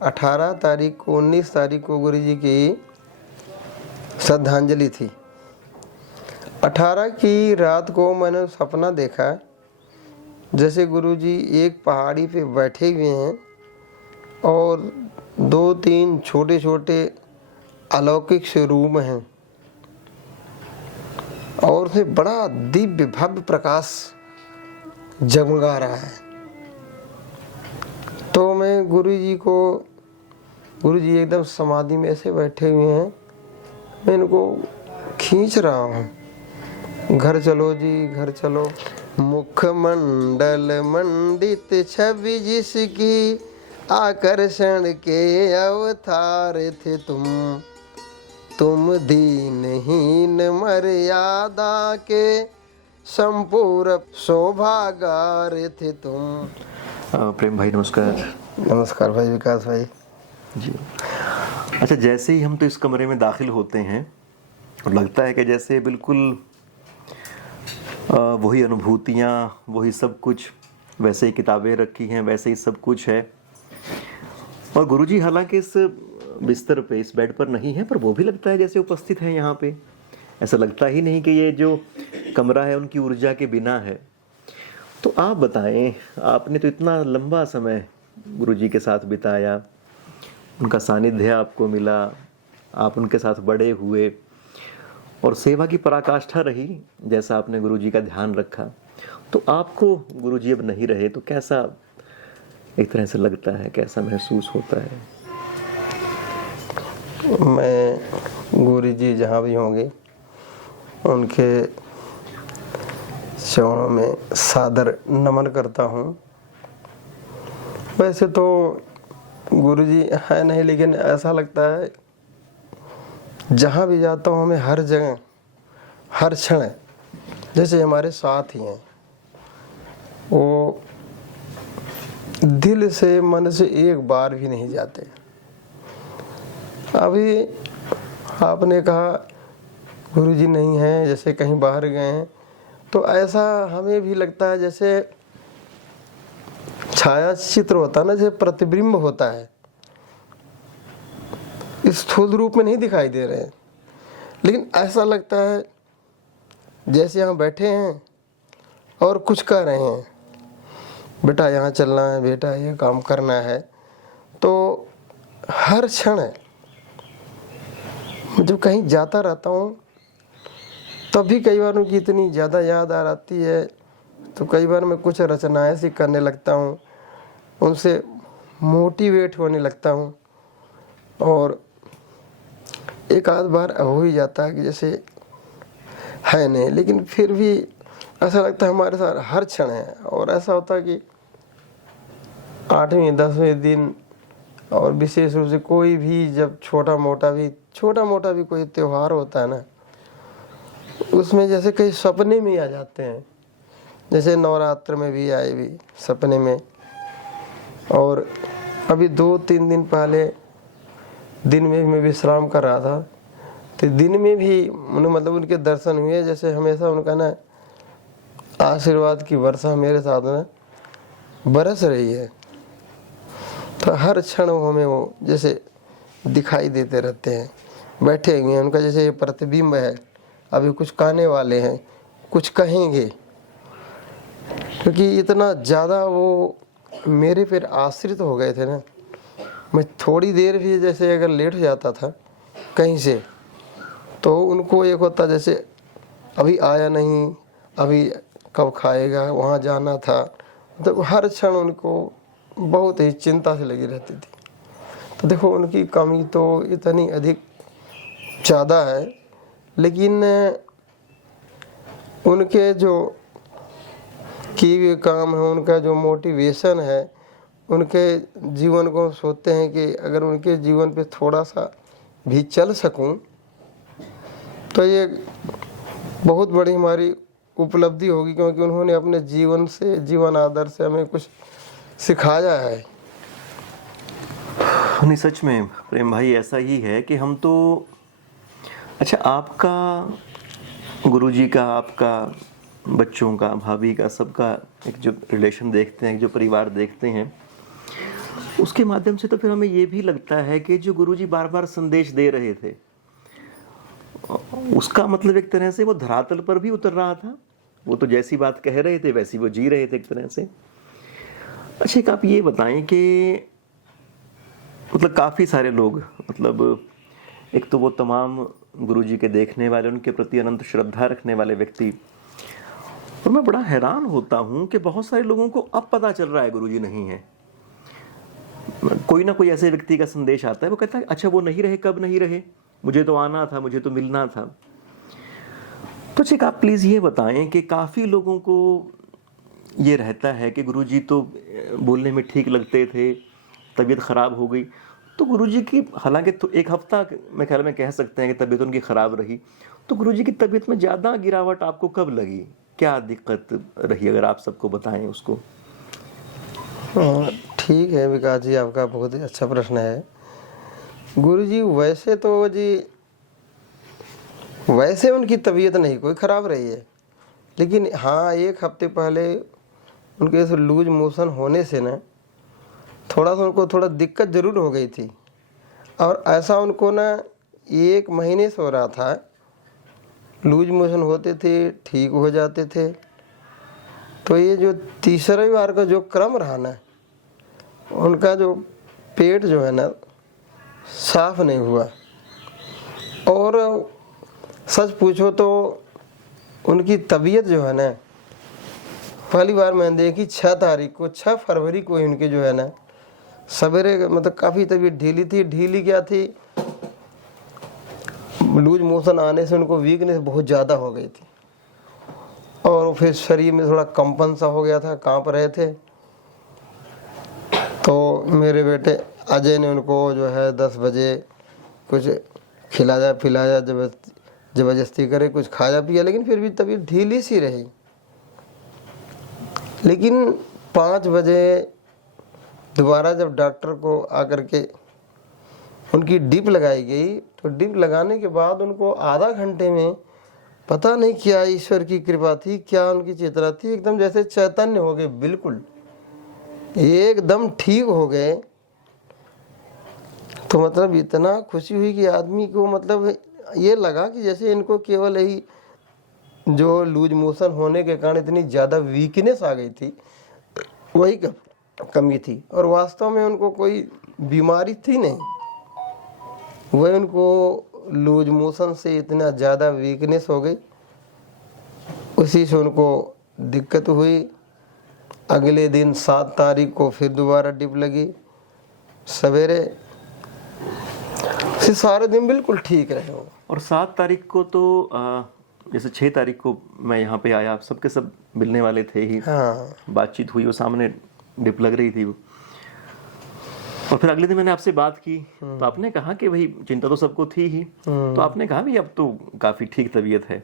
18 तारीख को 19 तारीख को गुरु जी की श्रद्धांजलि थी। 18 की रात को मैंने सपना देखा जैसे गुरु जी एक पहाड़ी पे बैठे हुए हैं और 2-3 छोटे छोटे अलौकिक से रूप हैं और उसे बड़ा दिव्य भव्य प्रकाश जगमगा रहा है। तो मैं गुरु जी एकदम समाधि में ऐसे बैठे हुए हैं, मैं इनको खींच रहा हूँ, घर चलो जी घर चलो। मुखमंडल मंडित छवि जिसकी आकर्षण के अवतार थे तुम दीनहीन मर्यादा के संपूर्ण शोभागार थे तुम। प्रेम भाई नमस्कार। नमस्कार भाई विकास भाई जी। अच्छा, जैसे ही हम तो इस कमरे में दाखिल होते हैं और लगता है कि जैसे बिल्कुल वही अनुभूतियाँ, वही सब कुछ, वैसे ही किताबें रखी हैं, वैसे ही सब कुछ है। और गुरुजी हालांकि इस बिस्तर पे, इस बेड पर नहीं है, पर वो भी लगता है जैसे उपस्थित है यहाँ पे। ऐसा लगता ही नहीं कि ये जो कमरा है उनकी ऊर्जा के बिना है। तो आप बताएं, आपने तो इतना लंबा समय गुरुजी के साथ बिताया, उनका सानिध्य आपको मिला, आप उनके साथ बड़े हुए और सेवा की पराकाष्ठा रही, जैसा आपने गुरुजी का ध्यान रखा। तो आपको गुरुजी अब नहीं रहे तो कैसा एक तरह से लगता है, कैसा महसूस होता है? मैं गुरु जी जहाँ भी होंगे उनके चरणों में सादर नमन करता हूँ। वैसे तो गुरु जी है नहीं, लेकिन ऐसा लगता है जहाँ भी जाता हूँ हमें हर जगह हर क्षण जैसे हमारे साथ ही हैं। वो दिल से मन से एक बार भी नहीं जाते। अभी आपने कहा गुरुजी नहीं हैं, जैसे कहीं बाहर गए हैं, तो ऐसा हमें भी लगता है जैसे छाया चित्र होता है ना, जैसे प्रतिबिंब होता है, स्थूल रूप में नहीं दिखाई दे रहे हैं, लेकिन ऐसा लगता है जैसे यहाँ बैठे हैं और कुछ कह रहे हैं, बेटा यहाँ चलना है, बेटा ये काम करना है। तो हर क्षण जब कहीं जाता रहता हूँ तब भी कई बार उनकी इतनी ज़्यादा याद आ आती है, तो कई बार मैं कुछ रचनाएं सी करने लगता हूँ, उनसे मोटिवेट होने लगता हूँ। और एक आध बार हो ही जाता है कि जैसे है नहीं, लेकिन फिर भी ऐसा लगता है हमारे साथ हर क्षण है। और ऐसा होता है कि 8वें 10वें दिन और विशेष रूप से कोई भी जब छोटा मोटा भी कोई त्योहार होता है ना, उसमें जैसे कई सपने में आ जाते हैं, जैसे नवरात्र में भी आए भी सपने में। और अभी 2-3 दिन पहले दिन में भी मैं विश्राम कर रहा था, तो दिन में भी मतलब उनके दर्शन हुए। जैसे हमेशा उनका ना आशीर्वाद की वर्षा मेरे साथ में बरस रही है, तो हर क्षण हमें वो जैसे दिखाई देते रहते हैं, बैठे हुए हैं। उनका जैसे ये प्रतिबिंब है, अभी कुछ कहने वाले हैं, कुछ कहेंगे, क्योंकि इतना ज़्यादा वो मेरे पर आश्रित हो गए थे ना। मैं थोड़ी देर भी जैसे अगर लेट हो जाता था कहीं से, तो उनको एक होता जैसे अभी आया नहीं, अभी कब खाएगा, वहाँ जाना था। तो हर क्षण उनको बहुत ही चिंता से लगी रहती थी। तो देखो उनकी कमी तो इतनी अधिक ज़्यादा है, लेकिन उनके जो किए हुए काम है, उनका जो मोटिवेशन है, उनके जीवन को सोचते हैं कि अगर उनके जीवन पे थोड़ा सा भी चल सकूं तो ये बहुत बड़ी हमारी उपलब्धि होगी, क्योंकि उन्होंने अपने जीवन से, जीवन आदर्श से हमें कुछ सिखाया है। नहीं, सच में प्रेम भाई ऐसा ही है कि हम तो, अच्छा आपका गुरुजी का, आपका बच्चों का, भाभी का, सबका एक जो रिलेशन देखते हैं, एक जो परिवार देखते हैं, उसके माध्यम से तो फिर हमें ये भी लगता है कि जो गुरुजी बार बार संदेश दे रहे थे, उसका मतलब एक तरह से वो धरातल पर भी उतर रहा था। वो तो जैसी बात कह रहे थे वैसी वो जी रहे थे एक तरह से। अच्छा, एक आप ये बताएं कि मतलब काफ़ी सारे लोग, मतलब एक तो वो तमाम गुरुजी के देखने वाले, उनके प्रति अनंत श्रद्धा रखने वाले व्यक्ति, और मैं बड़ा हैरान होता हूँ कि बहुत सारे लोगों को अब पता चल रहा है गुरुजी नहीं है। कोई ना कोई ऐसे व्यक्ति का संदेश आता है, वो कहता है अच्छा वो नहीं रहे, कब नहीं रहे, मुझे तो आना था, मुझे तो मिलना था। तो चेक आप प्लीज़ ये बताएं कि काफ़ी लोगों को ये रहता है कि गुरुजी तो बोलने में ठीक लगते थे, तबीयत ख़राब हो गई तो गुरुजी की, हालांकि तो एक हफ्ता मैं ख्याल में कह सकते हैं कि तबीयत उनकी ख़राब रही, तो गुरुजी की तबीयत में ज़्यादा गिरावट आपको कब लगी, क्या दिक्कत रही, अगर आप सबको बताएं उसको। ठीक है विकास जी, आपका बहुत ही अच्छा प्रश्न है। गुरुजी वैसे तो जी, वैसे उनकी तबीयत नहीं कोई ख़राब रही है, लेकिन हाँ एक हफ्ते पहले उनके से लूज मोशन होने से ना थोड़ा सा उनको थोड़ा दिक्कत ज़रूर हो गई थी, और ऐसा उनको ना 1 महीने से हो रहा था। लूज मोशन होते थे, ठीक हो जाते थे, तो ये जो तीसरे बार का जो क्रम रहा ना, उनका जो पेट जो है ना साफ नहीं हुआ। और सच पूछो तो उनकी तबीयत जो है ना, पहली बार मैंने देखी 6 फरवरी को उनके जो है ना सवेरे, मतलब काफ़ी तबीयत ढीली थी। ढीली क्या थी, लूज मोशन आने से उनको वीकनेस बहुत ज़्यादा हो गई थी, और फिर शरीर में थोड़ा कंपन सा हो गया था, कांप रहे थे। तो मेरे बेटे अजय ने उनको जो है 10 बजे कुछ खिलाया पिलाया, ज़बरदस्ती करे कुछ खाया पिया, लेकिन फिर भी तबीयत ढीली सी रही। लेकिन 5 बजे दोबारा जब डॉक्टर को आकर के उनकी डिप लगाई गई, तो डिप लगाने के बाद उनको आधा घंटे में पता नहीं क्या ईश्वर की कृपा थी, क्या उनकी चेतना थी, एकदम जैसे चैतन्य हो गए, बिल्कुल एकदम ठीक हो गए। तो मतलब इतना खुशी हुई कि आदमी को, मतलब ये लगा कि जैसे इनको केवल यही जो लूज मोशन होने के कारण इतनी ज़्यादा वीकनेस आ गई थी, वही कमी थी, और वास्तव में उनको कोई बीमारी थी नहीं। वह उनको लूज मोशन से इतना ज़्यादा वीकनेस हो गई, उसी से उनको दिक्कत हुई। अगले दिन 7 तारीख को फिर दोबारा डिप लगी सवेरे से, सारे दिन बिल्कुल ठीक रहे हो। और 7 तारीख को तो जैसे 6 तारीख को मैं यहाँ पे आया, आप सबके सब मिलने वाले थे ही, हाँ, बातचीत हुई, वो सामने डिप लग रही थी वो। और फिर अगले दिन मैंने आपसे बात की, तो आपने कहा कि भाई चिंता तो सबको थी ही, तो आपने कहा भी अब तो काफ़ी ठीक तबीयत है।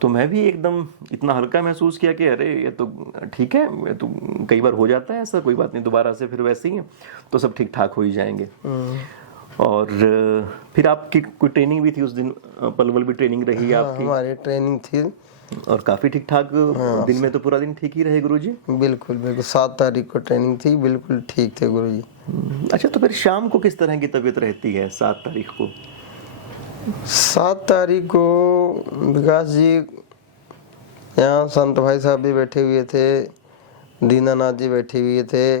तो मैं भी एकदम इतना हल्का महसूस किया कि अरे ये तो ठीक है, ये तो कई बार हो जाता है ऐसा, कोई बात नहीं, दोबारा से फिर वैसे ही है, तो सब ठीक ठाक हो ही जाएंगे। और फिर आपकी कोई ट्रेनिंग भी थी उस दिन, पलवल भी ट्रेनिंग रही आपकी? हमारी ट्रेनिंग थी, और काफ़ी ठीक ठाक, दिन में तो पूरा दिन ठीक ही रहे गुरुजी? बिल्कुल बिल्कुल 7 तारीख को ट्रेनिंग थी, बिल्कुल ठीक थे गुरुजी। अच्छा, तो फिर शाम को किस तरह की तबीयत रहती है 7 तारीख को? 7 तारीख को विकास जी यहाँ संत भाई साहब भी बैठे हुए थे, दीनानाथ जी बैठे हुए थे,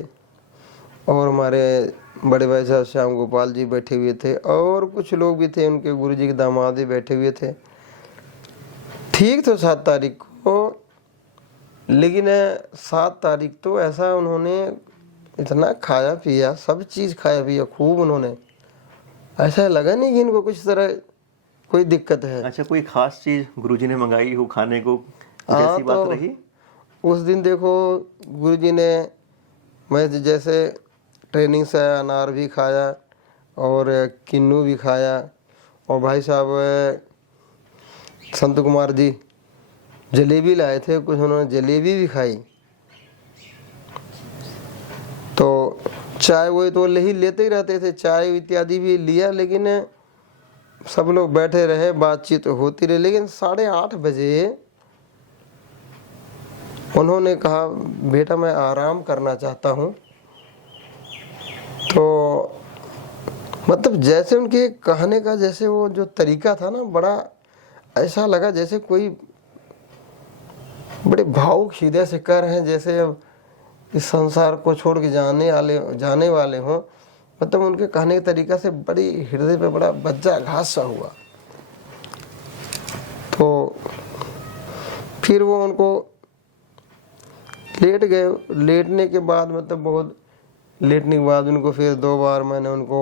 और हमारे बड़े भाई साहब श्याम गोपाल जी बैठे हुए थे, और कुछ लोग भी थे, उनके गुरुजी के दामाद भी बैठे हुए थे। ठीक तो 7 तारीख को, लेकिन 7 तारीख तो ऐसा उन्होंने इतना खाया पिया, सब चीज़ खाया पिया खूब उन्होंने, ऐसा लगा नहीं कि इनको कुछ तरह कोई दिक्कत है। अच्छा, कोई खास चीज़ गुरुजी ने मंगाई हो खाने को, कुछ ऐसी बात रही? उस दिन देखो गुरुजी ने, मैं जैसे ट्रेनिंग से अनार भी खाया और किन्नू भी खाया, और भाई साहब संत कुमार जी जलेबी लाए थे कुछ, उन्होंने जलेबी भी खाई। तो चाय वही तो लेते ही रहते थे, चाय इत्यादि भी लिया, लेकिन सब लोग बैठे रहे, बातचीत होती रही। लेकिन 8:30 बजे उन्होंने कहा बेटा मैं आराम करना चाहता हूँ, तो मतलब जैसे उनके कहने का जैसे वो जो तरीका था ना, बड़ा ऐसा लगा जैसे कोई बड़े भावुक हृदय से कह रहे हैं, जैसे अब इस संसार को छोड़ के जाने वाले हों। मतलब उनके कहने के तरीका से बड़ी हृदय पे बड़ा वज्राघात सा हुआ। तो फिर वो उनको लेट गए। लेटने के बाद मतलब बहुत लेटने के बाद उनको फिर 2 बार मैंने उनको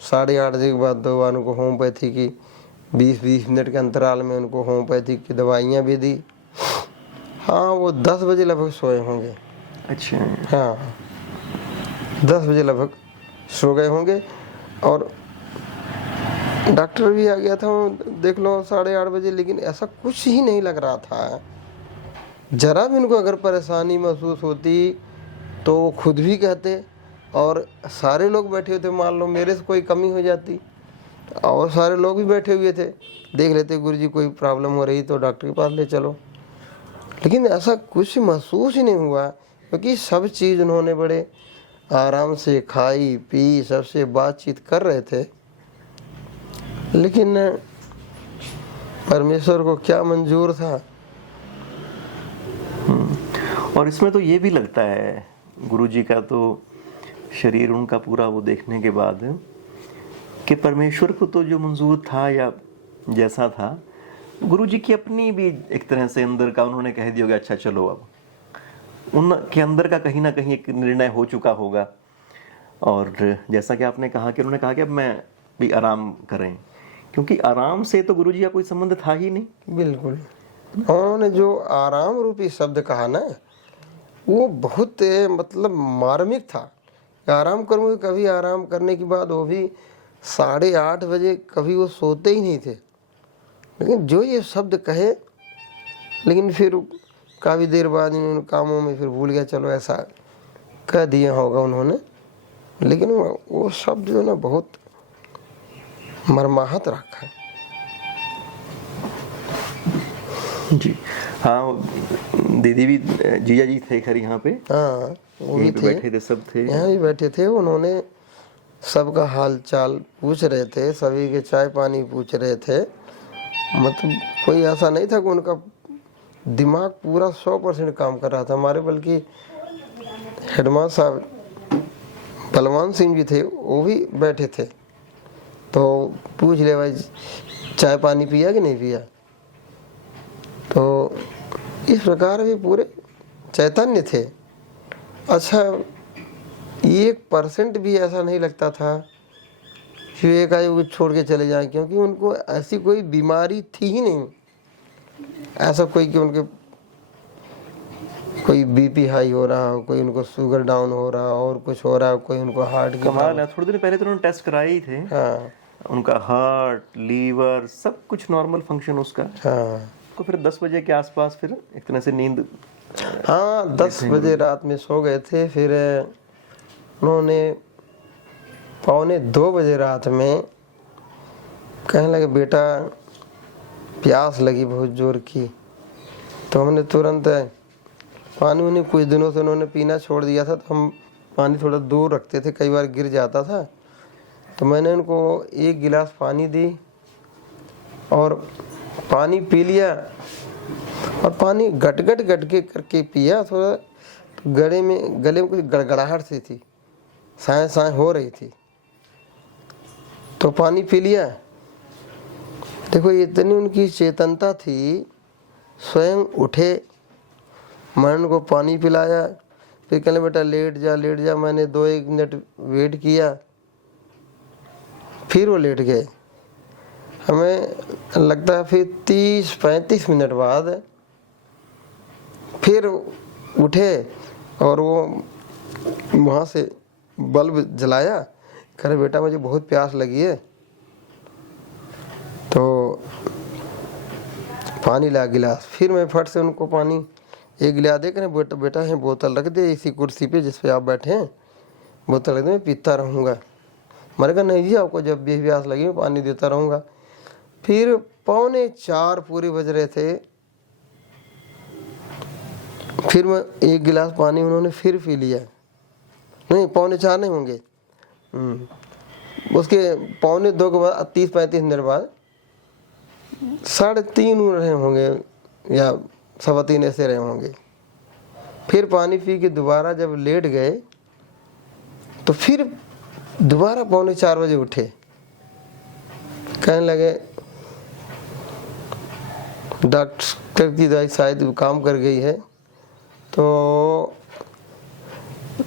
8:30 बजे के बाद 2 बार उनको होम्योपैथी की 20-20 मिनट के अंतराल में उनको होम्योपैथी की दवाइयाँ भी दी। हाँ, वो 10 बजे लगभग सोए होंगे। अच्छा। हाँ, 10 बजे लगभग सो गए होंगे। और डॉक्टर भी आ गया था, देख लो 8:30 बजे, लेकिन ऐसा कुछ ही नहीं लग रहा था। जरा भी उनको अगर परेशानी महसूस होती तो वो खुद भी कहते, और सारे लोग बैठे हुए थे, मान लो मेरे से कोई कमी हो जाती और सारे लोग भी बैठे हुए थे, देख लेते गुरुजी कोई प्रॉब्लम हो रही तो डॉक्टर के पास ले चलो। लेकिन ऐसा कुछ महसूस ही नहीं हुआ, क्योंकि सब चीज़ उन्होंने बड़े आराम से खाई पी, सबसे बातचीत कर रहे थे। लेकिन परमेश्वर को क्या मंजूर था। और इसमें तो ये भी लगता है गुरुजी का तो शरीर उनका पूरा वो देखने के बाद कि परमेश्वर को तो जो मंजूर था या जैसा था, गुरुजी की अपनी भी एक तरह से अंदर का उन्होंने कह दिया होगा अच्छा चलो, अब उनके अंदर का कहीं ना कहीं एक निर्णय हो चुका होगा। और जैसा कि आपने कहा कि उन्होंने कहा कि अब मैं भी आराम करें, क्योंकि आराम से तो गुरुजी का कोई संबंध था ही नहीं। बिल्कुल। उन्होंने जो आराम रूपी शब्द कहा ना, वो बहुत मतलब मार्मिक था। आराम करूँगे, कभी आराम करने के बाद वो भी 8:30 बजे, कभी वो सोते ही नहीं थे। लेकिन जो ये शब्द कहे, लेकिन फिर काफ़ी देर बाद इन कामों में फिर भूल गया, चलो ऐसा कह दिया होगा उन्होंने। लेकिन वो शब्द जो ना बहुत मर्माहत रखा है। जी हाँ, दीदी भी, जीजा जी थे खैर यहाँ पे। हाँ, वो भी यहीं पे थे, बैठे थे, सब थे यहाँ भी बैठे थे। उन्होंने सबका हाल चाल पूछ रहे थे, सभी के चाय पानी पूछ रहे थे। मतलब कोई ऐसा नहीं था कि उनका दिमाग पूरा 100% काम कर रहा था। हमारे बल्कि हेडमास्टर साहब बलवान सिंह जी थे, वो भी बैठे थे। तो पूछ ले भाई, चाय पानी पिया कि नहीं पिया। तो इस प्रकार भी पूरे चैतन्य थे। अच्छा, 1% भी ऐसा नहीं लगता था कि एक आए वो छोड़ के चले जाएं, क्योंकि उनको ऐसी कोई बीमारी थी ही नहीं। ऐसा कोई कि उनके कोई बीपी हाई हो रहा हो, कोई उनको शुगर डाउन हो रहा हो, और कुछ हो रहा हो, कोई उनको हार्ट की कमाल है। थोड़े दिन पहले तो उन्होंने टेस्ट कराए ही थे। हाँ उनका हार्ट, लीवर, सब कुछ नॉर्मल फंक्शन उसका। हाँ तो फिर 10 बजे के आसपास फिर एक तरह से नींद। हाँ, 10 बजे रात में सो गए थे। फिर उन्होंने 1:45 बजे रात में कहने लगे, बेटा प्यास लगी बहुत जोर की। तो हमने तुरंत पानी उन्हें, कुछ दिनों से उन्होंने पीना छोड़ दिया था, तो हम पानी थोड़ा दूर रखते थे, कई बार गिर जाता था। तो मैंने उनको 1 गिलास पानी दी और पानी पी लिया। और पानी गट के करके पिया। थोड़ा गले में कुछ गड़गड़ाहट सी थी, साए हो रही थी। तो पानी पी लिया। देखो इतनी उनकी चेतनता थी, स्वयं उठे, मैंने उनको पानी पिलाया। फिर कहने बेटा लेट जा। मैंने 2-1 मिनट वेट किया, फिर वो लेट गए। हमें लगता है फिर 30-35 मिनट बाद फिर उठे और वो वहाँ से बल्ब जलाया। कह रहे बेटा मुझे बहुत प्यास लगी है। तो पानी ला गिलास, फिर मैं फट से उनको पानी 1 गिलास दे कर, बेटा है बोतल रख दे इसी कुर्सी पे जिस पे आप बैठे हैं, बोतल रख दे, मैं पीता रहूँगा। मैंने कहा नहीं जी, आपको जब भी प्यास लगी मैं पानी देता रहूँगा। फिर 3:45 पूरे बज रहे थे। फिर मैं 1 गिलास पानी उन्होंने फिर पी लिया। नहीं, 3:45 नहीं होंगे, उसके पौने 2 के बाद 30-35 मिनट बाद 3.5 रहे होंगे या 3.25 ऐसे रहे होंगे। फिर पानी पी के दोबारा जब लेट गए तो फिर दोबारा पौने 4 बजे उठे, कहने लगे डॉक्टर की दवाई शायद काम कर गई है। तो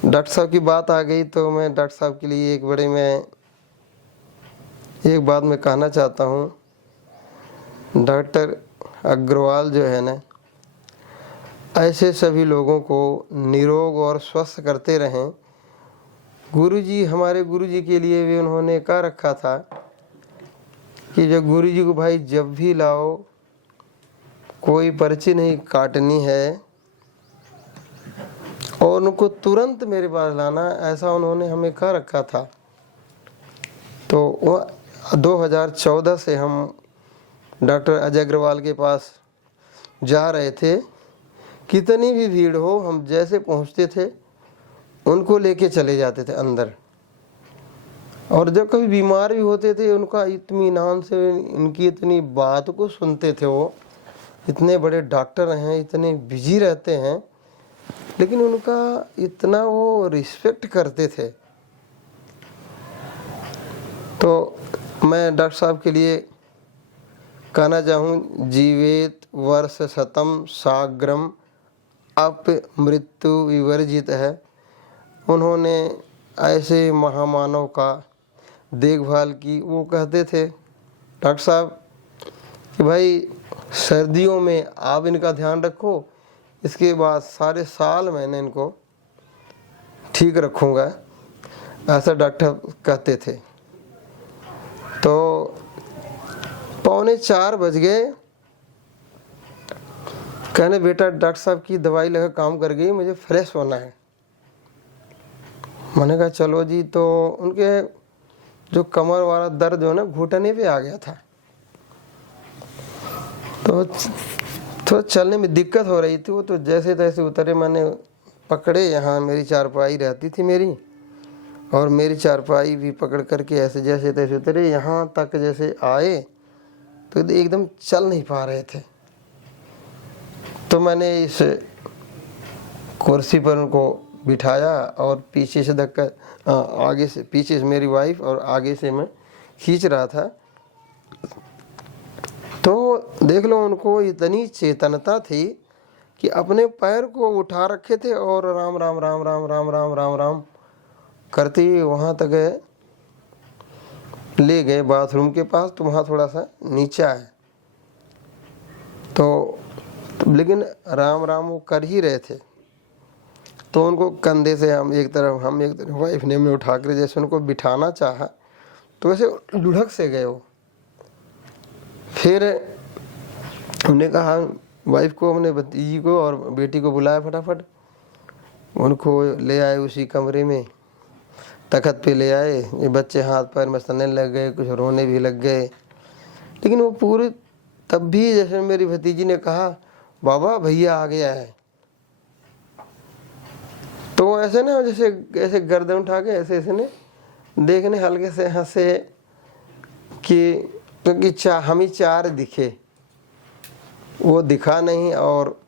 डॉक्टर साहब की बात आ गई तो मैं डॉक्टर साहब के लिए एक बात मैं कहना चाहता हूँ। डॉक्टर अग्रवाल जो है ना, ऐसे सभी लोगों को निरोग और स्वस्थ करते रहें। गुरुजी, हमारे गुरुजी के लिए भी उन्होंने कह रखा था कि जब गुरुजी को भाई जब भी लाओ, कोई पर्ची नहीं काटनी है और उनको तुरंत मेरे पास लाना, ऐसा उन्होंने हमें कह रखा था। तो वह 2014 से हम डॉक्टर अजय अग्रवाल के पास जा रहे थे। कितनी भी भीड़ हो, हम जैसे पहुंचते थे उनको लेके चले जाते थे अंदर। और जब कभी बीमार भी होते थे, उनका इत्मीनान से इनकी इतनी बात को सुनते थे। वो इतने बड़े डॉक्टर हैं, इतने बिजी रहते हैं, लेकिन उनका इतना वो रिस्पेक्ट करते थे। तो मैं डॉक्टर साहब के लिए कहना चाहूँ, जीवेत वर्ष शतम साग्रम अप मृत्यु विवर्जित है। उन्होंने ऐसे महामानव का देखभाल की। वो कहते थे डॉक्टर साहब कि भाई सर्दियों में आप इनका ध्यान रखो, इसके बाद सारे साल मैंने इनको ठीक रखूँगा, ऐसा डॉक्टर कहते थे। तो पौने 4 बज गए, कहने बेटा डॉक्टर साहब की दवाई लगा काम कर गई, मुझे फ्रेश होना है। मैंने कहा चलो जी। तो उनके जो कमर वाला दर्द जो है ना, घुटने पे आ गया था, तो चलने में दिक्कत हो रही थी। वो तो जैसे तैसे उतरे, मैंने पकड़े, यहाँ मेरी चारपाई रहती थी मेरी, और मेरी चारपाई भी पकड़ करके ऐसे जैसे तैसे उतरे। यहाँ तक जैसे आए तो एकदम चल नहीं पा रहे थे। तो मैंने इस कुर्सी पर उनको बिठाया और पीछे से धक्का, आगे से पीछे से मेरी वाइफ और आगे से मैं खींच रहा था। तो देख लो, उनको इतनी चेतनता थी कि अपने पैर को उठा रखे थे और राम राम राम राम राम राम राम राम करते वहाँ तक ले गए बाथरूम के पास। तो वहाँ थोड़ा सा नीचा है, तो लेकिन राम राम वो कर ही रहे थे। तो उनको कंधे से हम एक तरफ वाइफ ने हमें उठा कर जैसे उनको बिठाना चाहा, तो वैसे लुढ़क से गए वो। फिर हमने कहा वाइफ को, हमने भतीजी को और बेटी को बुलाया, फटाफट उनको ले आए उसी कमरे में, तखत पे ले आए। ये बच्चे हाथ पैर मसलने लग गए, कुछ रोने भी लग गए। लेकिन वो पूरे, तब भी जैसे मेरी भतीजी ने कहा बाबा भैया आ गया है, तो ऐसे ना जैसे ऐसे गर्दन उठा के ऐसे ऐसे ने देखने, हल्के से हंसे कि क्योंकि हम ही 4 दिखे, वो दिखा नहीं। और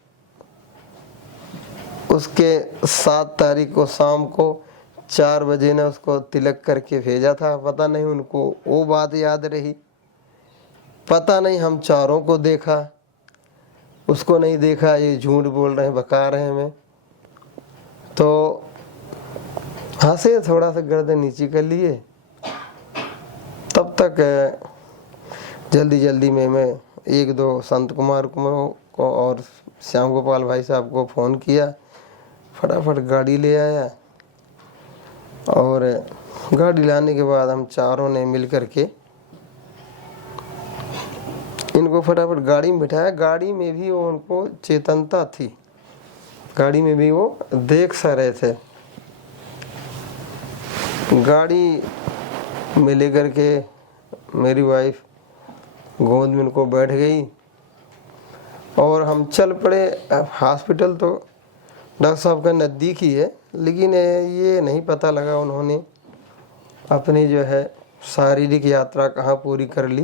उसके 7 तारीख को शाम को 4 बजे ने उसको तिलक करके भेजा था। पता नहीं उनको वो बात याद रही, पता नहीं हम चारों को देखा, उसको नहीं देखा। ये झूठ बोल रहे हैं, बका रहे हैं हमें। तो हंसे, थोड़ा सा गर्दन नीचे कर लिए। तब तक जल्दी जल्दी में मैं 1-2 संत कुमार को और श्याम गोपाल भाई साहब को फ़ोन किया, फटाफट गाड़ी ले आया। और गाड़ी लाने के बाद हम चारों ने मिल करके इनको फटाफट गाड़ी में बिठाया। गाड़ी में भी वो उनको चेतनता थी, गाड़ी में भी वो देख सा रहे थे। गाड़ी में ले करके मेरी वाइफ गोद में उनको बैठ गई और हम चल पड़े। हॉस्पिटल तो डॉक्टर साहब का नज़दीक ही है, लेकिन ये नहीं पता लगा उन्होंने अपनी जो है शारीरिक यात्रा कहाँ पूरी कर ली।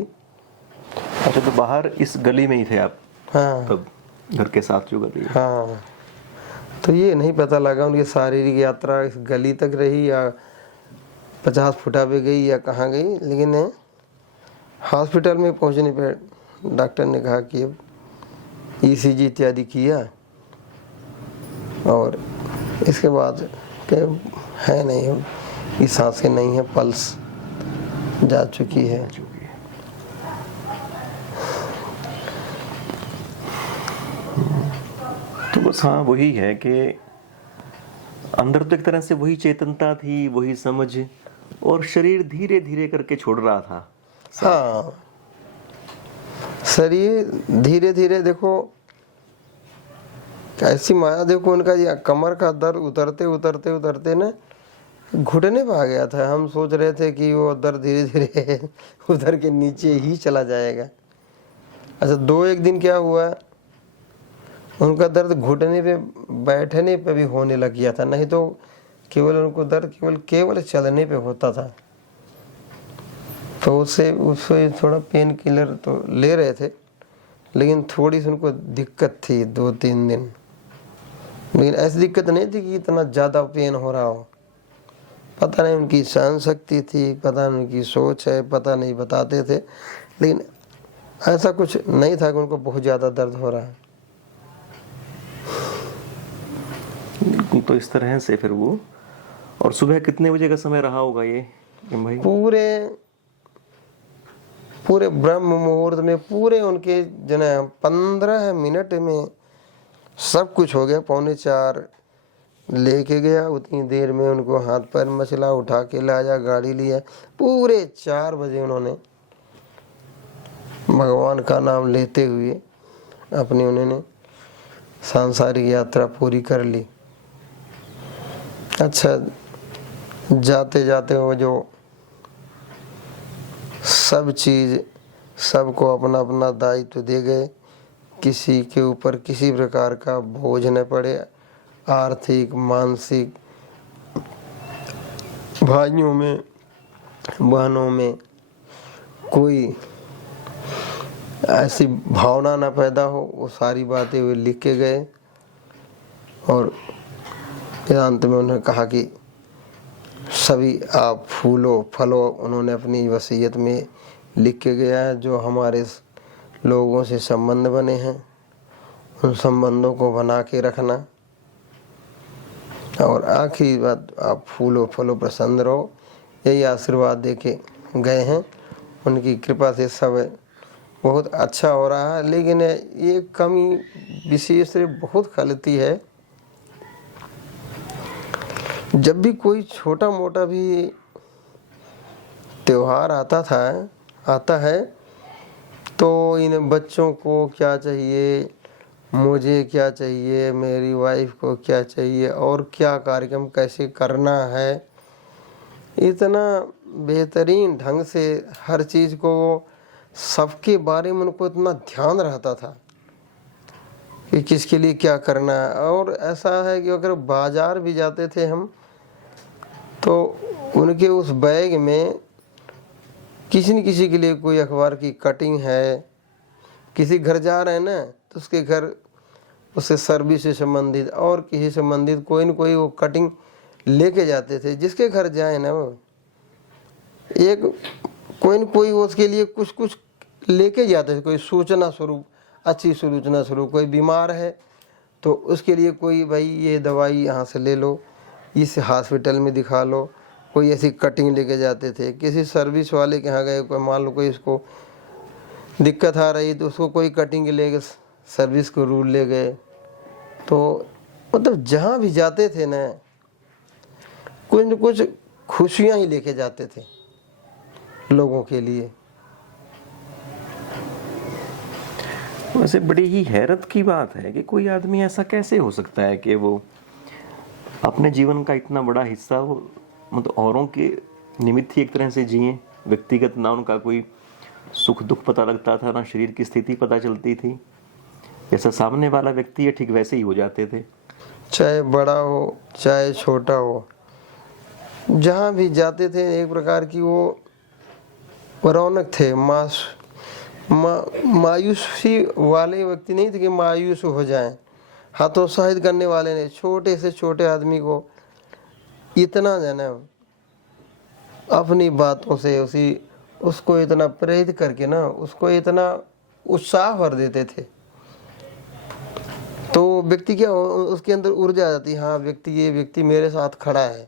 अच्छा, तो बाहर इस गली में ही थे आप हाँ तब, घर के साथ जो गली है? हाँ, तो ये नहीं पता लगा उनकी शारीरिक यात्रा इस गली तक रही या 50 फुटा पे गई या कहाँ गई, लेकिन हॉस्पिटल में पहुंचने पर डॉक्टर ने कहा कि अब ईसीजी इत्यादि किया और इसके बाद के है नहीं, ये सांसें नहीं है, पल्स जा चुकी है। तो बस हाँ, वही है कि अंदर तो एक तरह से वही चेतनता थी, वही समझ, और शरीर धीरे धीरे करके छोड़ रहा था। हाँ, शरीर धीरे धीरे, देखो ऐसी माया, देखो उनका ये कमर का दर्द उतरते उतरते उतरते ना घुटने पे आ गया था। हम सोच रहे थे कि वो दर्द धीरे धीरे उधर के नीचे ही चला जाएगा। अच्छा, 2-1 दिन क्या हुआ, उनका दर्द घुटने पे बैठने पे भी होने लग गया था, नहीं तो केवल उनको दर्द केवल चलने पे होता था। तो उससे थोड़ा पेन किलर तो ले रहे थे, लेकिन थोड़ी सी उनको दिक्कत थी 2-3 दिन। लेकिन ऐसी दिक्कत नहीं थी कि इतना ज़्यादा पेन हो रहा हो। पता नहीं उनकी सहन शक्ति थी, पता नहीं उनकी सोच है, पता नहीं, बताते थे, लेकिन ऐसा कुछ नहीं था कि उनको बहुत ज़्यादा दर्द हो रहा है। तो इस तरह से फिर वो, और सुबह कितने बजे का समय रहा होगा ये भाई? पूरे ब्रह्म मुहूर्त में, पूरे उनके जो है 15 मिनट में सब कुछ हो गया। 3:45 लेके गया, उतनी देर में उनको हाथ पैर मचला, उठा के लाया, गाड़ी लिया। पूरे 4 बजे उन्होंने भगवान का नाम लेते हुए अपनी उन्होंने सांसारिक यात्रा पूरी कर ली। अच्छा, जाते जाते वो जो सब चीज़, सबको अपना अपना दायित्व दे गए, किसी के ऊपर किसी प्रकार का बोझ न पड़े, आर्थिक मानसिक, भाइयों में बहनों में कोई ऐसी भावना ना पैदा हो, वो सारी बातें वे लिख के गए। और अंत में उन्होंने कहा कि सभी आप फूलो फलो, उन्होंने अपनी वसीयत में लिख के गया है, जो हमारे लोगों से संबंध बने हैं उन संबंधों को बना के रखना, और आखिरी बात, आप फूलो फलो प्रसन्न रहो, यही आशीर्वाद दे के गए हैं। उनकी कृपा से सब बहुत अच्छा हो रहा है। लेकिन ये कमी विशेष से बहुत खलती है, जब भी कोई छोटा मोटा भी त्योहार आता है तो इन बच्चों को क्या चाहिए, मुझे क्या चाहिए, मेरी वाइफ को क्या चाहिए, और क्या कार्यक्रम कैसे करना है, इतना बेहतरीन ढंग से हर चीज़ को, सबके बारे में उनको इतना ध्यान रहता था कि किसके लिए क्या करना है। और ऐसा है कि अगर बाजार भी जाते थे हम, तो उनके उस बैग में किसी न किसी के लिए कोई अखबार की कटिंग है, किसी घर जा रहे हैं ना, तो उसके घर उससे सर्विस से संबंधित और किसी संबंधित कोई न कोई वो कटिंग लेके जाते थे। जिसके घर जाए ना, वो एक कोई न कोई उसके लिए कुछ कुछ लेके जाते थे। कोई सूचना स्वरूप, अच्छी सूचना स्वरूप, कोई बीमार है तो उसके लिए कोई, भाई ये दवाई यहाँ से ले लो, इस हॉस्पिटल में दिखा लो, कोई ऐसी कटिंग लेके जाते थे। किसी सर्विस वाले के यहाँ गए, कोई मान लो कोई इसको दिक्कत आ रही तो उसको कोई कटिंग ले गए, सर्विस को रूल ले गए। तो मतलब जहाँ भी जाते थे ना, कुछ न कुछ खुशियाँ ही लेके जाते थे लोगों के लिए। वैसे बड़ी ही हैरत की बात है कि कोई आदमी ऐसा कैसे हो सकता है कि वो अपने जीवन का इतना बड़ा हिस्सा वो मतलब औरों के निमित्त ही एक तरह से जिए। व्यक्तिगत ना उनका कोई सुख दुख पता लगता था, ना शरीर की स्थिति पता चलती थी। जैसा सामने वाला व्यक्ति है ठीक वैसे ही हो जाते थे, चाहे बड़ा हो चाहे छोटा हो। जहाँ भी जाते थे एक प्रकार की वो रौनक थे। मायूसी वाले व्यक्ति नहीं थे कि मायूस हो जाएं, हतोत्साहित करने वाले नहीं। छोटे से छोटे आदमी को इतना अपनी बातों से उसको इतना प्रेरित करके उसको इतना उत्साह भर देते थे, तो व्यक्ति क्या उसके अंदर ऊर्जा आ जाती, हाँ ये व्यक्ति मेरे साथ खड़ा है।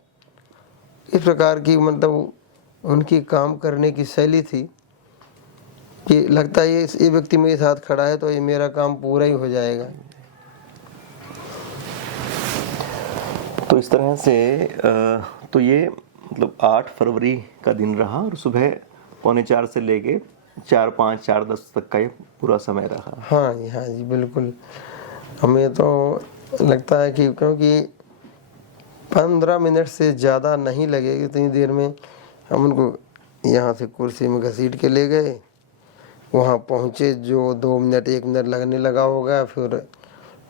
इस प्रकार की मतलब उनकी काम करने की शैली थी कि लगता है ये व्यक्ति मेरे साथ खड़ा है तो ये मेरा काम पूरा ही हो जाएगा। तो इस तरह से तो ये मतलब 8 फरवरी का दिन रहा और सुबह 3:45 से लेके 4:05 4:10 तक का ये पूरा समय रहा। हाँ जी बिल्कुल। हमें तो लगता है कि क्योंकि 15 मिनट से ज़्यादा नहीं लगे, इतनी देर में हम उनको यहाँ से कुर्सी में घसीट के ले गए। वहाँ पहुँचे, जो 2 मिनट 1 मिनट लगने लगा होगा, फिर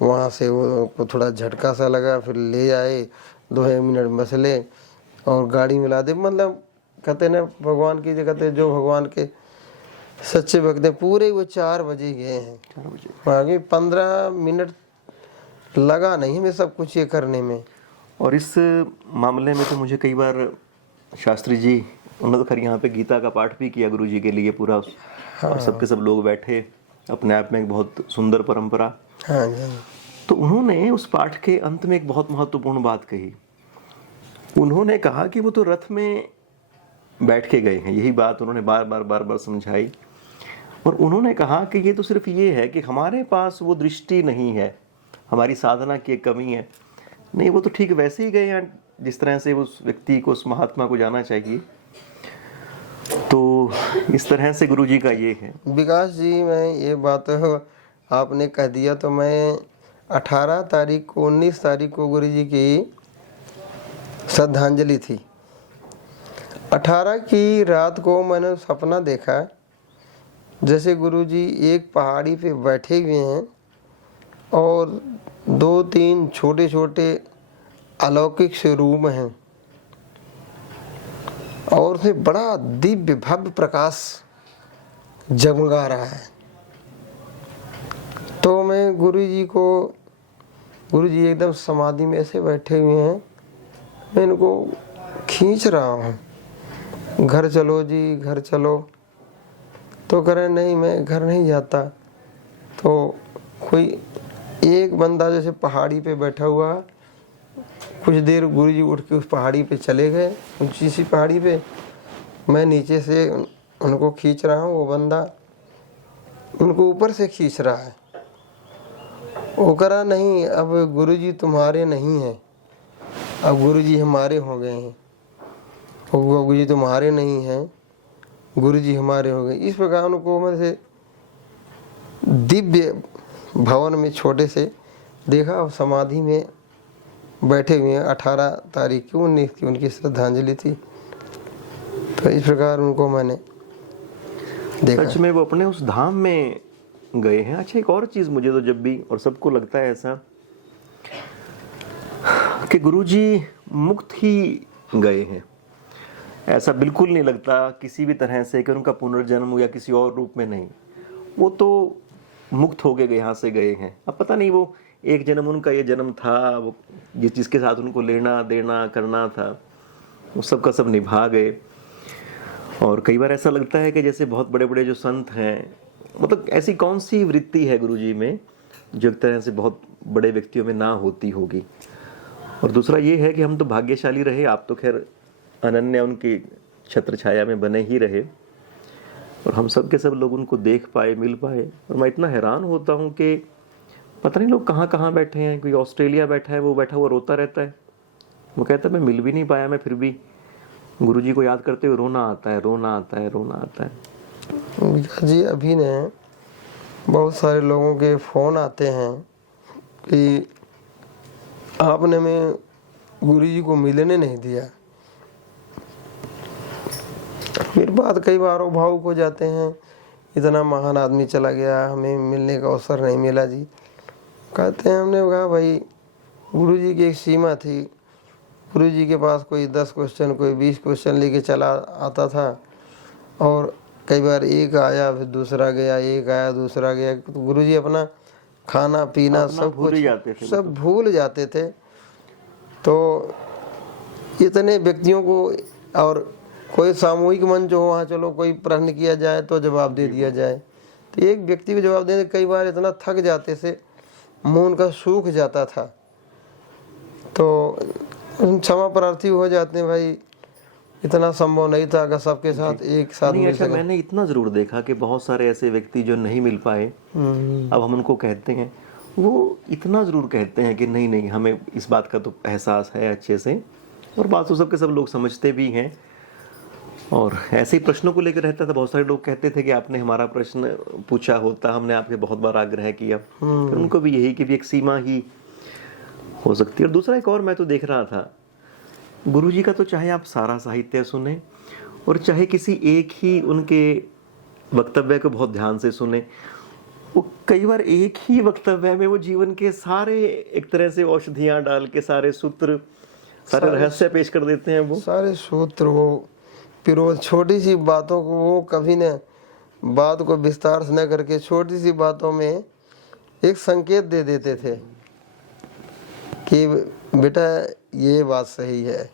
वहाँ से वो को थोड़ा झटका सा लगा, फिर ले आए, 2 मिनट मसले और गाड़ी में ला दे। मतलब कहते ना भगवान की जो कहते जो भगवान के सच्चे भक्त हैं, पूरे वो 4 बजे गए हैं। 4 बजे आगे 15 मिनट लगा नहीं हमें सब कुछ ये करने में। और इस मामले में तो मुझे कई बार शास्त्री जी उन्होंने तो खैर यहाँ पे गीता का पाठ भी किया गुरु जी के लिए पूरा। और सबके सब लोग बैठे, अपने आप में एक बहुत सुंदर परंपरा। हाँ जी। तो उन्होंने उस पाठ के अंत में एक बहुत महत्वपूर्ण बात कही। उन्होंने कहा कि वो तो रथ में बैठ के गए हैं, यही बात उन्होंने बार बार समझाई। और उन्होंने कहा कि ये तो सिर्फ ये है कि हमारे पास वो दृष्टि नहीं है, हमारी साधना की एक कमी है। नहीं, वो तो ठीक वैसे ही गए हैं जिस तरह से उस व्यक्ति को, उस महात्मा को जाना चाहिए। तो इस तरह से गुरु जी का ये है। विकास जी, मैं ये बात आपने कह दिया तो मैं 18 तारीख को 19 तारीख को गुरु जी की श्रद्धांजलि थी। 18 की रात को मैंने सपना देखा जैसे गुरु जी एक पहाड़ी पे बैठे हुए हैं और 2-3 छोटे छोटे अलौकिक से रूप हैं और उसे बड़ा दिव्य भव्य प्रकाश जगमगा रहा है। तो मैं गुरु जी एकदम समाधि में ऐसे बैठे हुए हैं, मैं इनको खींच रहा हूँ, घर चलो जी घर चलो। तो कह रहे नहीं मैं घर नहीं जाता। तो कोई एक बंदा जैसे पहाड़ी पे बैठा हुआ, कुछ देर गुरुजी उठ के उस पहाड़ी पे चले गए, ऊंची सी पहाड़ी पे। मैं नीचे से उनको खींच रहा हूँ, वो बंदा उनको ऊपर से खींच रहा है। वो करा नहीं, अब गुरुजी तुम्हारे नहीं हैं, अब गुरुजी हमारे हो गए हैं। गुरुजी तुम्हारे नहीं हैं, गुरुजी हमारे हो गए। इस प्रकार उनको मैं से दिव्य भवन में छोटे से देखा और समाधि में बैठे हुए हैं। 18 तारीख की 19 की उनकी श्रद्धांजलि थी। तो इस प्रकार उनको मैंने देखा। सच में वो अपने उस धाम में गए हैं। अच्छा, एक और चीज मुझे तो जब भी और सबको लगता है ऐसा कि गुरुजी मुक्त ही गए हैं, ऐसा बिल्कुल नहीं लगता किसी भी तरह से कि उनका पुनर्जन्म या किसी और रूप में नहीं। वो तो मुक्त होके यहाँ से गए हैं। अब पता नहीं वो एक जन्म उनका ये जन्म था, वो जिसके साथ उनको लेना देना करना था वो सब का सब निभा गए। और कई बार ऐसा लगता है कि जैसे बहुत बड़े बड़े जो संत हैं, मतलब ऐसी कौन सी वृत्ति है गुरुजी में जो एक तरह से बहुत बड़े व्यक्तियों में ना होती होगी। और दूसरा ये है कि हम तो भाग्यशाली रहे, आप तो खैर अनन्य उनकी छत्र छाया में बने ही रहे और हम सब के सब लोग उनको देख पाए, मिल पाए। और मैं इतना हैरान होता हूँ कि पता नहीं लोग कहाँ कहाँ बैठे हैं। कोई ऑस्ट्रेलिया बैठा है, वो बैठा हुआ रोता रहता है। वो कहता है मैं मिल भी नहीं पाया, मैं फिर भी गुरुजी को याद करते हुए रोना आता है, रोना आता है, रोना आता है। जी अभी ने बहुत सारे लोगों के फ़ोन आते हैं कि आपने मैं गुरुजी को मिलने नहीं दिया। फिर बात कई बार भावुक हो जाते हैं, इतना महान आदमी चला गया, हमें मिलने का अवसर नहीं मिला जी। कहते हैं हमने कहा भाई गुरुजी की एक सीमा थी, गुरु जी के पास कोई 10 क्वेश्चन कोई 20 क्वेश्चन लेके चला आता था, और कई बार एक आया फिर दूसरा गया, एक आया दूसरा गया, तो गुरु जी अपना खाना पीना अपना सब भूल ही कुछ जाते थे वो सब भूल जाते थे। तो इतने व्यक्तियों को, और कोई सामूहिक मंच हो वहाँ चलो कोई प्रश्न किया जाए तो जवाब दे दिया जाए, तो एक व्यक्ति को जवाब देने कई बार इतना थक जाते से मुंह उनका सूख जाता था। तो क्षमा प्रार्थी हो जाते हैं भाई, इतना संभव नहीं था अगर सबके साथ एक साथ नहीं, मिल अच्छा सके। मैंने इतना ज़रूर देखा कि बहुत सारे ऐसे व्यक्ति जो नहीं मिल पाए, अब हम उनको कहते हैं, वो इतना ज़रूर कहते हैं कि नहीं नहीं हमें इस बात का तो एहसास है अच्छे से, और बात तो सबके सब लोग समझते भी हैं। और ऐसे ही प्रश्नों को लेकर रहता था, बहुत सारे लोग कहते थे कि आपने हमारा प्रश्न पूछा होता, हमने आपके बहुत बार आग्रह किया, फिर उनको भी यही कि भी एक सीमा ही हो सकती है। और दूसरा एक और मैं तो देख रहा था, गुरुजी का तो चाहे आप सारा साहित्य सुने और चाहे किसी एक ही उनके वक्तव्य को बहुत ध्यान से सुने, वो कई बार एक ही वक्तव्य में वो जीवन के सारे एक तरह से औषधियाँ डाल के सारे सूत्र सारे रहस्य पेश कर देते हैं। वो सारे सूत्र वो फिर वो छोटी सी बातों को वो कभी न बात को विस्तार से न करके छोटी सी बातों में एक संकेत दे देते थे कि बेटा ये बात सही है,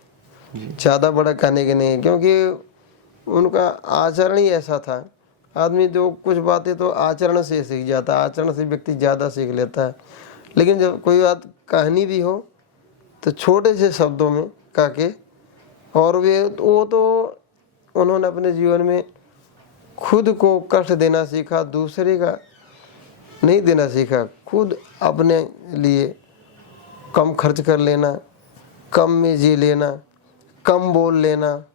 ज़्यादा बड़ा कहने के नहीं, क्योंकि उनका आचरण ही ऐसा था। आदमी जो कुछ बातें तो आचरण से सीख जाता है, आचरण से व्यक्ति ज़्यादा सीख लेता है, लेकिन जब कोई बात कहनी भी हो तो छोटे से शब्दों में कह के, और वो तो उन्होंने अपने जीवन में खुद को कष्ट देना सीखा, दूसरे का नहीं देना सीखा, खुद अपने लिए कम खर्च कर लेना, कम में जी लेना, कम बोल लेना,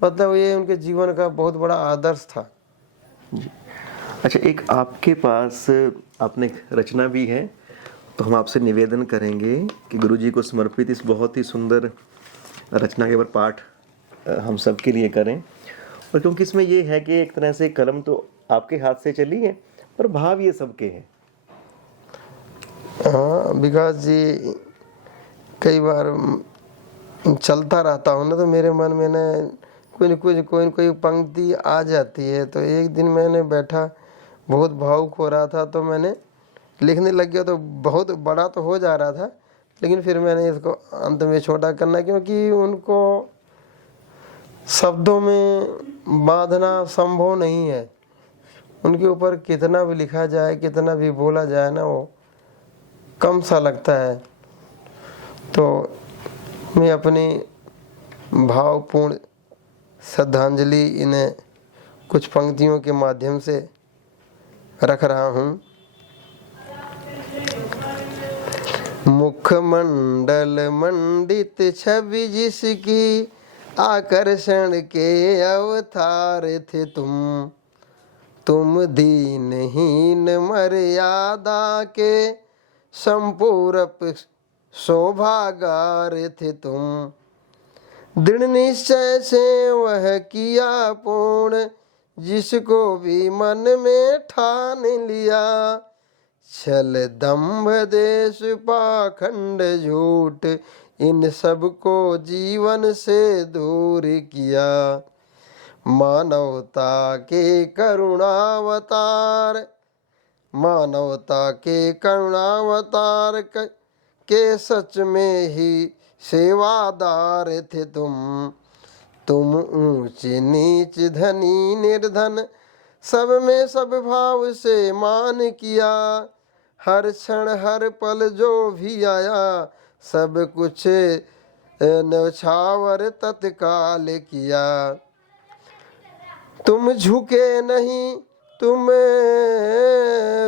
मतलब ये उनके जीवन का बहुत बड़ा आदर्श था। अच्छा, एक आपके पास आपने एक रचना भी है, तो हम आपसे निवेदन करेंगे कि गुरुजी को समर्पित इस बहुत ही सुंदर रचना के ऊपर पाठ हम सबके लिए करें। और क्योंकि इसमें ये है कि एक तरह से कलम तो आपके हाथ से चली है पर भाव ये सबके हैं। हाँ, विकास जी कई बार चलता रहता हूँ ना, तो मेरे मन में ना कोई पंक्ति आ जाती है। तो एक दिन मैंने बैठा, बहुत भावुक हो रहा था, तो मैंने लिखने लग गया, तो बहुत बड़ा तो हो जा रहा था, लेकिन फिर मैंने इसको अंत में छोटा करना, क्योंकि उनको शब्दों में बांधना संभव नहीं है। उनके ऊपर कितना भी लिखा जाए, कितना भी बोला जाए ना, वो कम सा लगता है। तो मैं अपनी भावपूर्ण श्रद्धांजलि इन्हें कुछ पंक्तियों के माध्यम से रख रहा हूँ। मुखमंडल मंडित छवि जिसकी, आकर्षण के अवतार थे तुम दीनहीन मर्यादा के संपूरक शोभागार थे तुम। दृढ़ निश्चय से वह किया पूर्ण, जिसको भी मन में ठान लिया। छल दंभ देश पाखंड झूठ, इन सब को जीवन से दूर किया। मानवता के करुणावतार, मानवता के करुणावतार के सच में ही सेवादार थे तुम ऊंच नीच धनी निर्धन, सब में सब भाव से मान किया। हर क्षण हर पल जो भी आया, सब कुछ न्यौछावर तत्काल किया। तुम झुके नहीं, तुम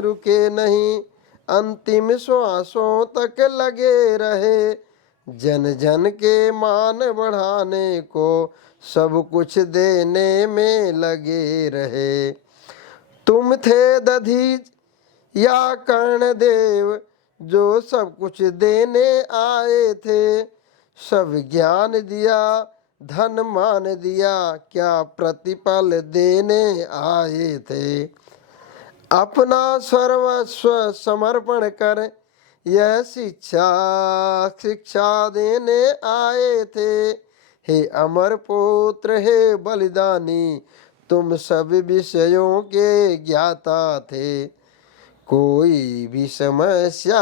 रुके नहीं, अंतिम श्वासों तक लगे रहे। जन जन के मान बढ़ाने को सब कुछ देने में लगे रहे। तुम थे दधीच या कर्णदेव, जो सब कुछ देने आए थे। सब ज्ञान दिया, धन मान दिया, क्या प्रतिफल देने आए थे। अपना सर्वस्व समर्पण कर यह शिक्षा देने आए थे। हे अमर पुत्र हे बलिदानी, तुम सब विषयों के ज्ञाता थे। कोई भी समस्या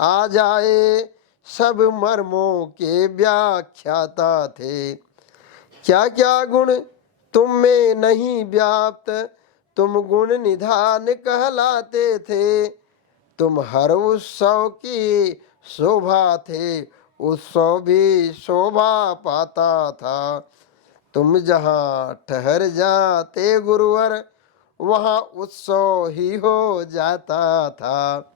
आ जाए, सब मर्मों के व्याख्याता थे। क्या क्या गुण तुम में नहीं व्याप्त, तुम गुण निधान कहलाते थे। तुम हर उत्सव की शोभा थे, उत्सव भी शोभा पाता था। तुम जहाँ ठहर जाते गुरुवर, वहाँ उत्सव ही हो जाता था।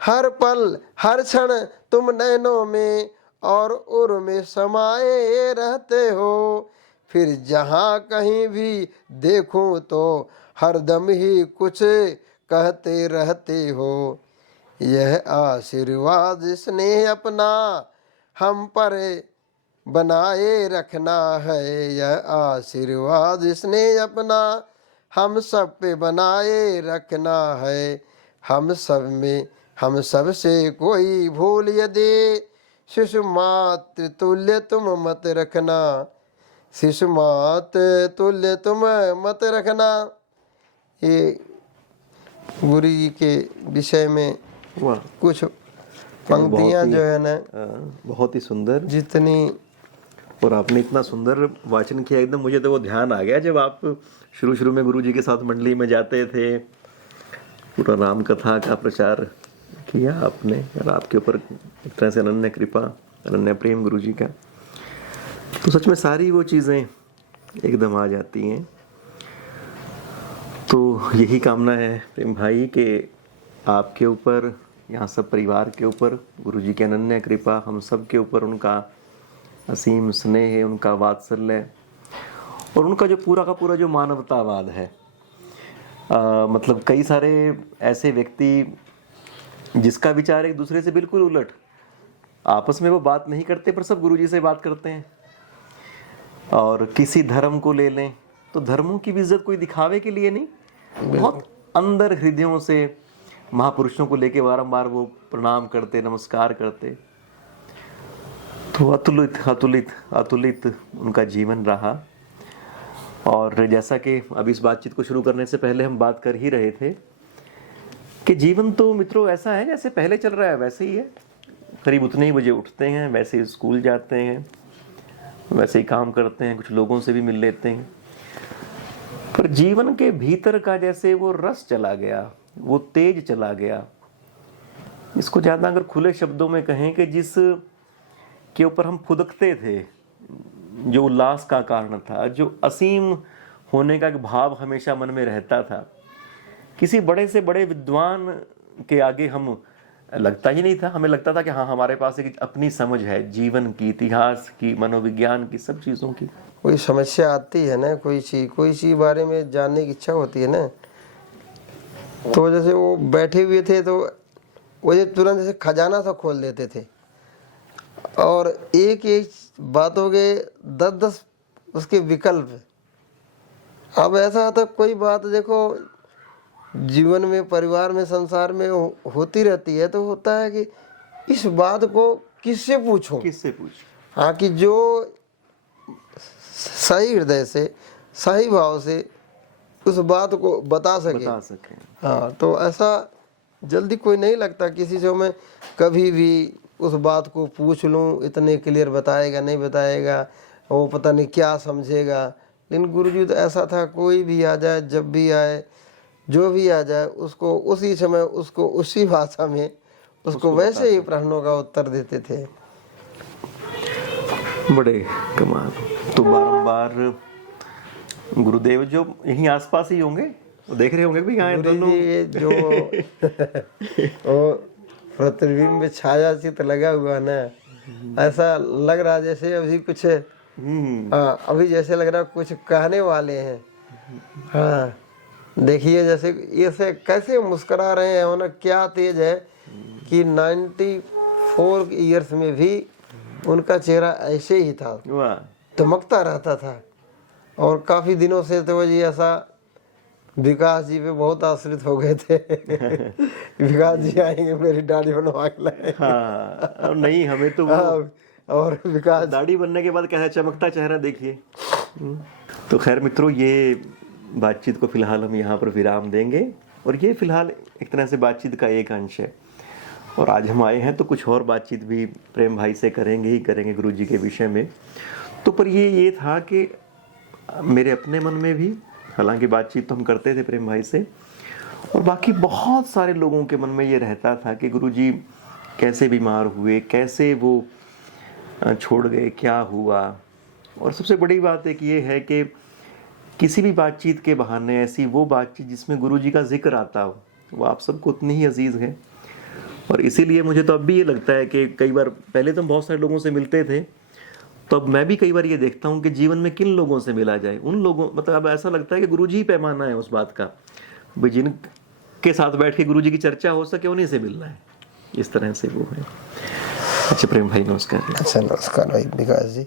हर पल हर क्षण तुम नैनों में और उर में समाये रहते हो। फिर जहाँ कहीं भी देखूं तो हरदम ही कुछ कहते रहते हो। यह आशीर्वाद स्नेह अपना हम पर बनाए रखना है। यह आशीर्वाद स्नेह अपना हम सब पे बनाए रखना है। हम सब से कोई भूल यदि, शिशु मात्र तुल्य तुम मत रखना। शिशु मात्र तुल्य तुम मत रखना। ये गुरु जी के विषय में वाह, कुछ पंक्तियां जो है ना, बहुत ही सुंदर। जितनी और आपने इतना सुंदर वाचन किया, एकदम मुझे तो वो ध्यान आ गया जब आप शुरू में गुरु जी के साथ मंडली में जाते थे, पूरा राम कथा का प्रचार किया आपने, और आपके ऊपर एक तरह से अनन्य कृपा, अनन्य प्रेम गुरु जी का। तो सच में सारी वो चीज़ें एकदम आ जाती हैं। तो यही कामना है प्रेम भाई कि आपके ऊपर, यहाँ सब परिवार के ऊपर गुरु जी की अनन्य कृपा, हम सब के ऊपर उनका असीम स्नेह है, उनका वात्सल्य, और उनका जो पूरा का पूरा जो मानवतावाद है। मतलब कई सारे ऐसे व्यक्ति जिसका विचार एक दूसरे से बिल्कुल उलट, आपस में वो बात नहीं करते पर सब गुरु जी से बात करते हैं। और किसी धर्म को ले लें तो धर्मों की भी इज्जत कोई दिखावे के लिए नहीं, बहुत अंदर हृदयों से महापुरुषों को लेके बारंबार वो प्रणाम करते, नमस्कार करते। तो अतुलित अतुलित अतुलित उनका जीवन रहा। और जैसा कि अब इस बातचीत को शुरू करने से पहले हम बात कर ही रहे थे कि जीवन तो मित्रों ऐसा है जैसे पहले चल रहा है वैसे ही है। करीब उतने ही बजे उठते हैं, वैसे ही स्कूल जाते हैं, वैसे ही काम करते हैं, कुछ लोगों से भी मिल लेते हैं, पर जीवन के भीतर का जैसे वो रस चला गया, वो तेज चला गया। इसको ज़्यादा अगर खुले शब्दों में कहें कि जिस के ऊपर हम फुदकते थे, जो उल्लास का कारण था, जो असीम होने का भाव हमेशा मन में रहता था, किसी बड़े से बड़े विद्वान के आगे हम लगता ही नहीं था। हमें लगता था कि हाँ, हमारे पास एक अपनी समझ है जीवन की, इतिहास की, मनोविज्ञान की, सब चीज़ों की। कोई समस्या आती है ना, कोई चीज़ बारे में जानने की इच्छा होती है ना, तो जैसे वो बैठे हुए थे तो वो जो तुरंत जैसे खजाना सा खोल देते थे, और एक एक बातों के 10-10 उसके विकल्प। अब ऐसा था, कोई बात देखो जीवन में, परिवार में, संसार में होती रहती है, तो होता है कि इस बात को किससे पूछूं, हाँ, कि जो सही हृदय से, सही भाव से उस बात को बता सके। हाँ, तो ऐसा जल्दी कोई नहीं लगता किसी से मैं कभी भी उस बात को पूछ लूँ, इतने क्लियर बताएगा नहीं बताएगा, वो पता नहीं क्या समझेगा। लेकिन गुरुजी तो ऐसा था, कोई भी आ जाए, जब भी आए, जो भी आ जाए, उसको उसी समय, उसको उसी भाषा में उसको वैसे ही प्रश्नों का उत्तर देते थे। बड़े कमाल। तो बारंबार गुरुदेव जो यहीं आसपास ही होंगे, वो देख रहे होंगे भी यहाँ दोनों जो वो प्रतिबिंब में छाया चित्र लगा हुआ ना, ऐसा लग रहा जैसे अभी कुछ, हाँ, अभी जैसे लग रहा कुछ कहने वाले हैं। हाँ, देखिए जैसे ये से कैसे मुस्कुरा रहे हैं ना, क्या तेज है कि 94 ईयर्स में भी उनका चेहरा ऐसे ही था, चमकता रहता था। और काफ़ी दिनों से तो जी ऐसा विकास जी पे बहुत आश्रित हो गए थे। विकास जी आएंगे मेरी दाढ़ी बनवा के लाए। हाँ, और नहीं हमें तो वो और विकास दाढ़ी बनने के बाद कैसा चमकता चेहरा देखिए। तो खैर मित्रों, ये बातचीत को फिलहाल हम यहाँ पर विराम देंगे, और ये फिलहाल एक तरह से बातचीत का एक अंश है। और आज हम आए हैं तो कुछ और बातचीत भी प्रेम भाई से करेंगे ही करेंगे गुरु जी के विषय में। तो पर ये था कि मेरे अपने मन में भी, हालांकि बातचीत तो हम करते थे प्रेम भाई से, और बाकी बहुत सारे लोगों के मन में ये रहता था कि गुरु जी कैसे बीमार हुए, कैसे वो छोड़ गए, क्या हुआ। और सबसे बड़ी बात एक ये है कि किसी भी बातचीत के बहाने ऐसी वो बातचीत जिसमें गुरु जी का जिक्र आता हो, वो आप सबको उतनी ही अजीज़ है। और इसीलिए मुझे तो अब भी ये लगता है कि कई बार, पहले तो हम बहुत सारे लोगों से मिलते थे, तो अब मैं भी कई बार ये देखता हूँ कि जीवन में किन लोगों से मिला जाए, उन लोगों, मतलब अब ऐसा लगता है कि गुरु जी पैमाना है उस बात का, भाई जिनके साथ बैठ के गुरु जी की चर्चा हो सके उन्हीं से मिलना है, इस तरह से वो है। अच्छा प्रेम भाई नमस्कार। अच्छा नमस्कार भाई विकास जी।